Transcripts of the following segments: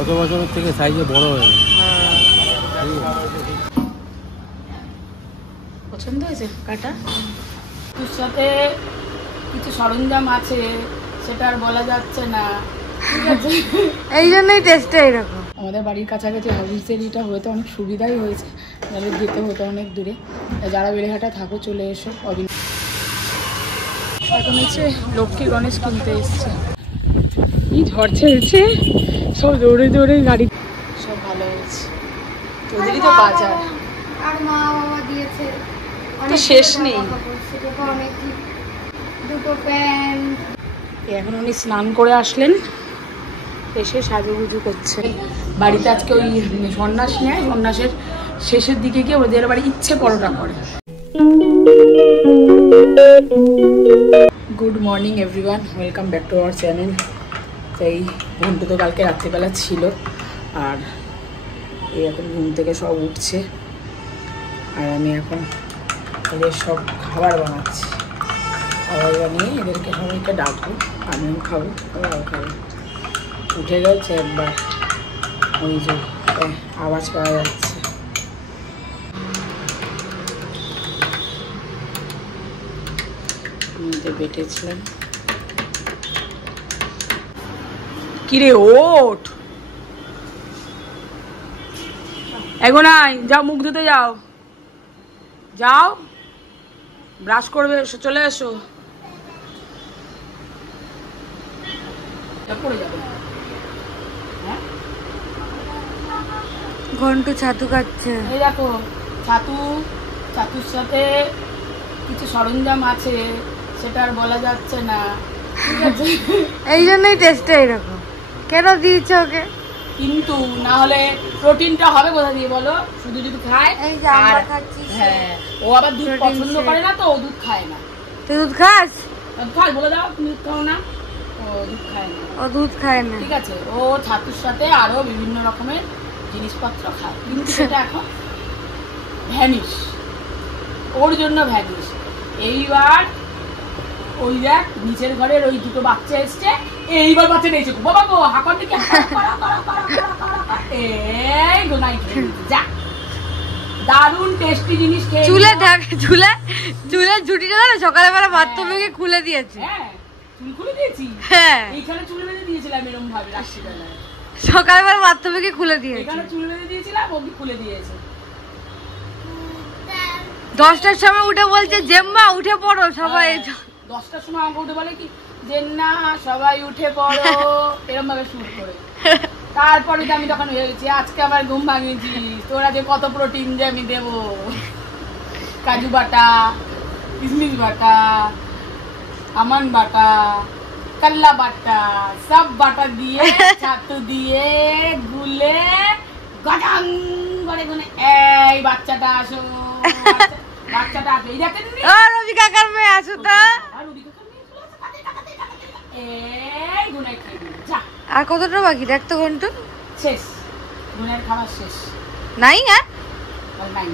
গত বছরের থেকে সাইজে বড় হয়ে পছন্দ হয়েছে কাটা। তোর সাথে কিছু সরঞ্জাম আছে সেটা আর বলা যাচ্ছে না, ঠিক আছে? এই জন্যই টেস্টটা এরকম। আমাদের বাড়ির কাছাকাছি হাউসেরিটা হয়তো অনেক সুবিধাই হয়েছে, তাহলে যেতে হতো অনেক দূরে। যারা বেড়েঘাটা থাকো চলে এসো। এখন হচ্ছে লক্ষ্মী গণেশ কিনতে এসছে। কি ঝড় ছেড়েছে, সব দৌড়ে দৌড়ে গাড়ি। সব ভালো হয়েছে, তোদেরই তো বাজার। আর মা বাবা দিয়েছে তো শেষ নেই। দুটো প্যান্ট। এখন উনি স্নান করে আসলেন, এসে সাজুগুজু করছে। বাড়িতে আজকে ওই সন্ন্যাস নেয়, সন্ন্যাসের শেষের দিকে গিয়ে ওদের বাড়ি ইচ্ছে পরোটা করে। Good morning everyone, welcome back to our channel. তাই ঘুমটা তো কালকে রাত্রিবেলা ছিল, আর এই এখন ঘুম থেকে সব উঠছে, আর আমি এখন এদের সব খাবার বানাচ্ছি। খাবার বানিয়ে এদেরকে সবাইকে ডাকবো, আমিও খাবো, ওরাও খাবো। উঠে গেছে একবার, ওই যে আওয়াজ পাওয়া যাচ্ছে। বেটেছিলাম। কিরে ওঠ, এখন নাই, যাও মুখ ধুতে যাও, যাও ব্রাশ করবে, এসো, চলে এসো। পড়ে যাবে। ঘন্টু ছাতু খাচ্ছে। এই দেখো ছাতুর সাথে কিছু সরঞ্জাম আছে সেটা আর বলা যাচ্ছে না, ঠিক আছে? এই জন্যই টেস্টটা এরকম। কেন দিয়েছ ওকে? কিন্তু না হলে প্রোটিনটা হবে কোথা দিয়ে বলো? শুধু যদি খায়। এই যে আমরা খাচ্ছি। হ্যাঁ, ও আবার দুধ পছন্দ করে না, তো ও দুধ খায় না। তুই দুধ খাস? খাই, বলে দাও তুমি দুধ খাও না। ও দুধ খায় না। ও দুধ খায় না, ঠিক আছে? ও ছাতুর সাথে আরো বিভিন্ন রকমের জিনিসপত্র খায়, কিন্তু সেটা এখন ভ্যানিশ, ওর জন্য ভ্যানিশ। এইবার ওই দেখ নিচের ঘরের ওই দুটো বাচ্চা এসছে, এইবার বাচ্চা নিয়েছে, বাবা গো হাঁকর দিকে এই গোনাই যা দারুণ টেস্টি জিনিস খেয়ে। চুলের ঝুটিটা না সকালবেলা বাথরুমে খুলে দিয়েছে। হ্যাঁ, চুল খুলে দিয়েছি। হ্যাঁ, এইখানে চুল বেঁধে দিয়েছিলাম এরকম ভাবে রাত্রিবেলায়। সকালবেলা বাথরুমে খুলে দিয়েছে। এখানে চুল বেঁধে দিয়েছিলাম, ও খুলে দিয়েছে। 10টার সময় উঠে বলছে জেম্মা উঠে পড়ো সবাই। 10টার সময় আমাকে উঠে বলে কি যে না সবাই উঠে পড়ো, এরকম ভাবে শুরু করে। তারপরে যে আমি তখন ভেবেছি আজকে আবার ঘুম ভাঙিয়েছি, তোরা যে কত প্রোটিন যে আমি দেবো। কাজু বাটা, কিশমিশ বাটা, আমন বাটা, কাল্লা বাটা, সব বাটা দিয়ে ছাতু দিয়ে গুলে গটাং করে গুনে এই বাচ্চাটা আসো, বাচ্চাটা আসো, এই দেখেন নি? রবি কাকার মেয়ে আসো তো। এই গুনাই খাই যা। আর কতটা বাকি দেখতো ঘন্টু? শেষ, গুনের খাবার শেষ। নাই আর নাই,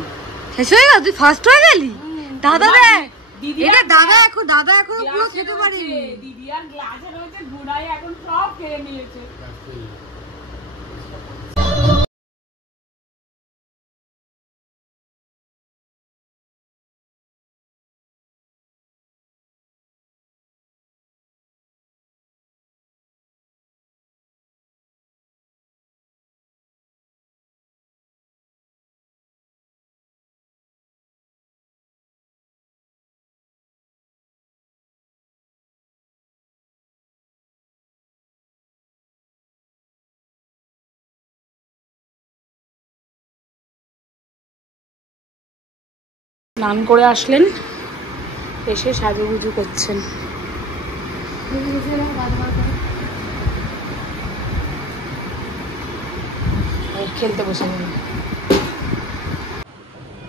শেষ হয়ে গেল? তুই ফার্স্ট হয়ে গেলি? দাদা দেখ, দিদি এটা দাদা এখনো পুরো খেতে পারিনি। দিদি আর গ্লাসে রয়েছে, গুনাই এখন সব খেয়ে নিয়েছে। স্নান করে আসলেন, এসে সাজুগুজু করছেন। খেলতে বসে গেল।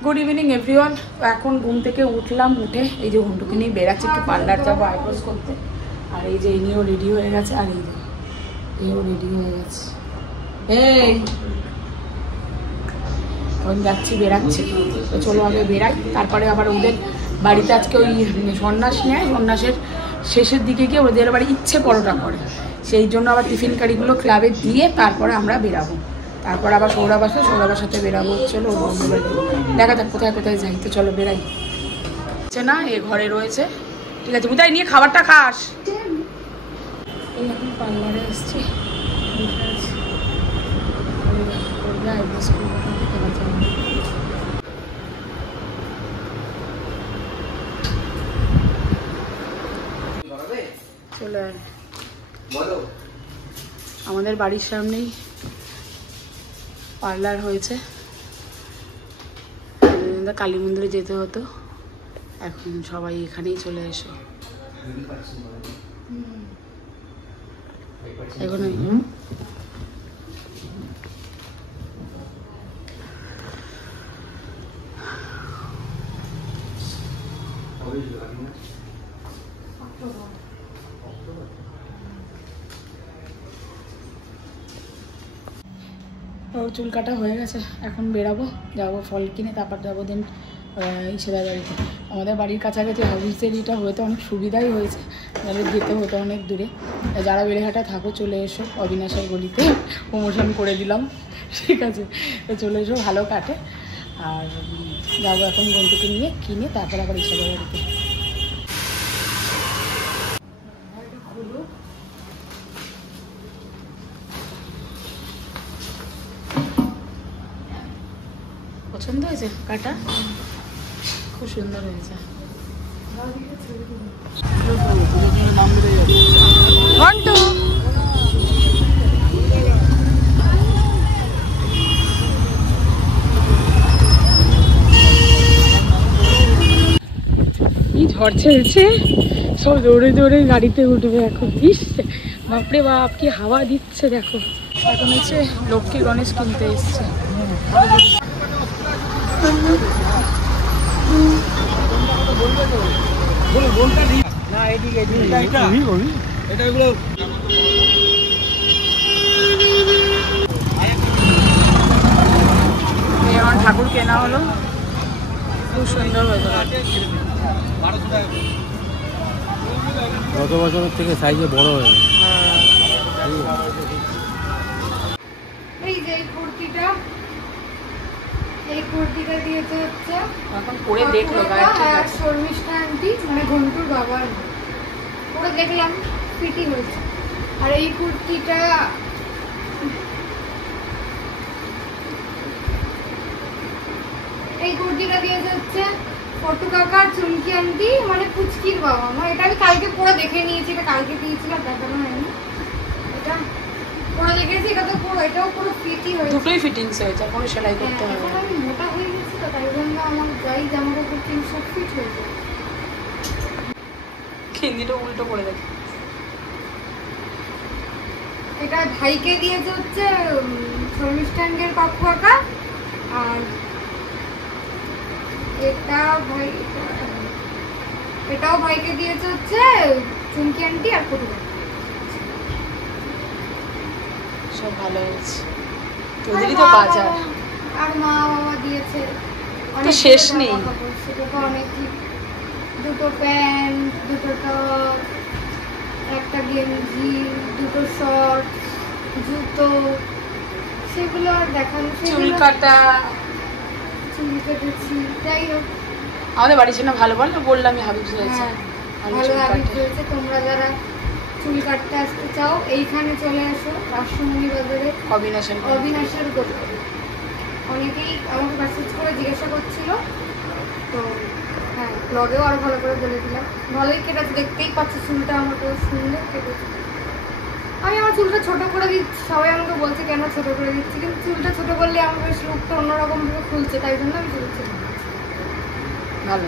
Good evening everyone. এখন ঘুম থেকে উঠলাম, উঠে এই যে ঘুমটুকে নিয়ে বেড়াচ্ছে, একটু পার্লার যাবো আইব্রোজ করতে। আর এই যে ইনিও রেডি হয়ে গেছে, আর এই যে এও রেডি হয়ে গেছে। এই এখন যাচ্ছি, বেড়াচ্ছি, তো চলো আগে বেড়াই, তারপরে আবার ওদের বাড়িতে আজকে ওই সন্ন্যাস নেয়, সন্ন্যাসের শেষের দিকে গিয়ে ওদের আবার ইচ্ছে পরোটা করে, সেই জন্য আবার টিফিন কারিগুলো ক্লাবে দিয়ে তারপরে আমরা বেরাবো, তারপর আবার সৌরভার সাথে বেরাবো চলো বন্ধু বাড়ি। দেখা যাক কোথায় কোথায় যাই, তো চলো বেরাই। না এ ঘরে রয়েছে, ঠিক আছে বুঝাই নিয়ে খাবারটা খাস। এই এখন পার্লারে এসছি, চলে আয়। আমাদের বাড়ির সামনেই পার্লার হয়েছে, কালী মন্দিরে যেতে হতো, এখন সবাই এখানেই চলে এসো। এখন চুল কাটা হয়ে গেছে, এখন বেরাবো, যাবো ফল কিনে, তারপর যাবো দেন ইসেদার বাড়িতে। আমাদের বাড়ির কাছাকাছি হাউসেরিটা হয়তো অনেক সুবিধাই হয়েছে, নাহলে যেতে হতো অনেক দূরে। যারা বেলেঘাটা থাকো চলে এসো, অবিনাশের গলিতে প্রমোশন করে দিলাম, ঠিক আছে, তো চলে এসো, ভালো কাটে। আর যাবো এখন বন্ধুকে নিয়ে কিনে তারপর আবার ইসেদার বাড়িতে। পছন্দ হয়েছে কাটা, খুব সুন্দর হয়েছে। ঘন্টু এই ঝড় ছেড়েছে, সব দৌড়ে দৌড়ে গাড়িতে উঠবে এখন। ইস বাপরে বাপ কি হাওয়া দিচ্ছে দেখো। এখন হচ্ছে লক্ষ্মী গণেশ কিনতে এসছে। এখন ঠাকুর কেনা হলো, খুব সুন্দর হয়েছে। গত বছরের থেকে সাইজে বড় হয়েছে। এই যে এই কুর্তিটা দিয়েছে হচ্ছে এখন পরে দেখলো শর্মিষ্ঠা আন্টি, মানে ঘন্টুর বাবার, পরে দেখলাম ফিটিং হয়েছে। আর এই কুর্তিটা দিয়েছে হচ্ছে ফটু কাকার চুমকি আন্টি, মানে পুচকির বাবা মা। এটা আমি কালকে পরে দেখে নিয়েছি, এটা কালকে দিয়েছিলাম, দেখানো হয়নি। এটা পরে দেখেছি, এটা তো পুরো, এটাও পুরো ফিটই হয়েছে, দুটোই ফিটিংস হয়েছে, কোনো সেলাই করতে হবে না। আমি মোটা হয়ে গেছি তো, তাই জন্য আমার যাই জামা কাপড় কিন সব ফিট হয়েছে। হিন্দিটা উল্টো করে দেখি। এটা ভাইকে দিয়েছে হচ্ছে শর্মিষ্ঠাঙ্গের কাকু কাকা, আর এটাও ভাইকে দিয়েছে হচ্ছে চুমকি আন্টি আর ফটু কাকা। সব ভালো হয়েছে, তোদেরই তো বাজার। আর মা বাবা দিয়েছে তো শেষ নেই, অনেক, দুটো প্যান্ট, দুটো টপ, একটা গেঞ্জি, দুটো শর্ট, জুতো, সেগুলো আর দেখানো। চুল কাটা, চুল কেটেছি, যাই হোক আমাদের বাড়ির জন্য ভালো, বললাম হাবিব হয়েছে, ভালো হাবিব হয়েছে। তোমরা যারা চুল কাটতে আসতে চাও এইখানে চলে এসো, রাসমণি বাজারে অবিনাশের গলি। অনেকেই আমাকে মেসেজ করে জিজ্ঞাসা করছিল, তো হ্যাঁ ব্লগেও আরো ভালো করে বলে দিলাম। ভালোই কেটেছে, দেখতেই পাচ্ছি চুলটা আমার খুব সুন্দর কেটেছে। আমি আমার চুলটা ছোট করে দিচ্ছি, সবাই আমাকে বলছে কেন ছোট করে দিচ্ছি, কিন্তু চুলটা ছোট করলে আমার বেশ লুকটা অন্যরকম ভাবে খুলছে, তাই জন্য আমি চুল ছোট। ভালো।